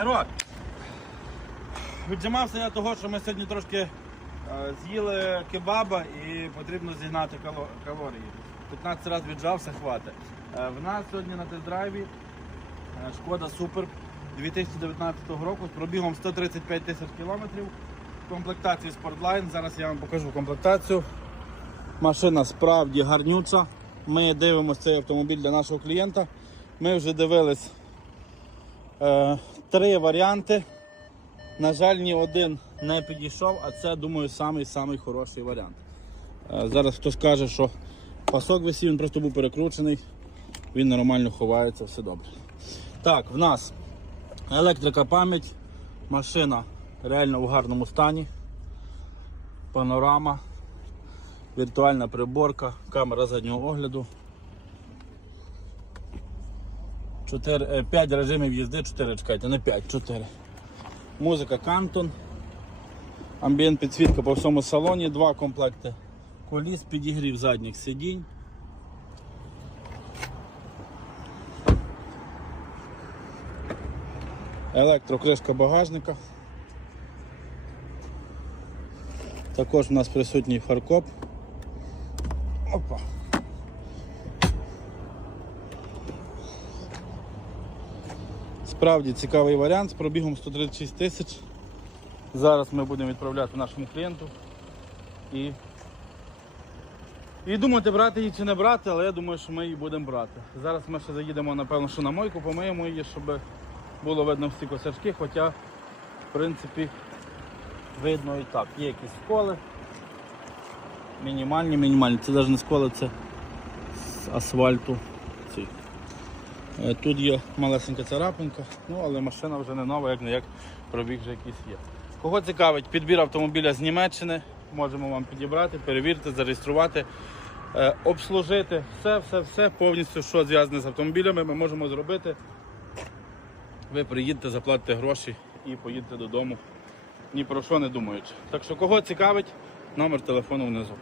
Народ! Віджимався я того, що ми сьогодні трошки е, з'їли кебаба і потрібно зігнати калорії. 15 разів віджався, хватить. Е, В нас сьогодні на тест-драйві е, Шкода Супер 2019 року з пробігом 135 тисяч кілометрів. Комплектації Sportline. Зараз я вам покажу комплектацію. Машина справді гарнюча. Ми дивимося цей автомобіль для нашого клієнта. Ми вже дивились три варіанти. На жаль, ні один не підійшов, а це, думаю, самий-самий хороший варіант. Е, зараз хтось каже, що пасок висів, він просто був перекручений, він нормально ховається, все добре. Так, в нас електрика пам'ять, машина реально в гарному стані, панорама, віртуальна приборка, камера заднього огляду. 4, 5 режимів їзди, 4, чекайте, не 5, 4. Музика Кантон. Амбієнт підсвітка по всьому салоні, два комплекти коліс, підігрів задніх сидінь. Електрокришка багажника. Також у нас присутній фаркоп. Опа. Справді цікавий варіант з пробігом 136 тисяч. Зараз ми будемо відправляти нашому клієнту і, і думати, брати її чи не брати, але я думаю, що ми її будемо брати. Зараз ми ще заїдемо, напевно, що на мойку, помиємо її, щоб було видно всі косячки, хоча, в принципі, видно і так. Є якісь сколи. Мінімальні, мінімальні. Це навіть не сколи, це з асфальту. Е, Тут є малесенька царапинка, ну але машина вже не нова, як не як пробіг вже якийсь є. Кого цікавить підбір автомобіля з Німеччини, можемо вам підібрати, перевірити, зареєструвати, е, обслужити все, все, все повністю, що зв'язане з автомобілями, ми можемо зробити. Ви приїдете, заплатите гроші і поїдете додому, ні про що не думаючи. Так що кого цікавить, номер телефону внизу.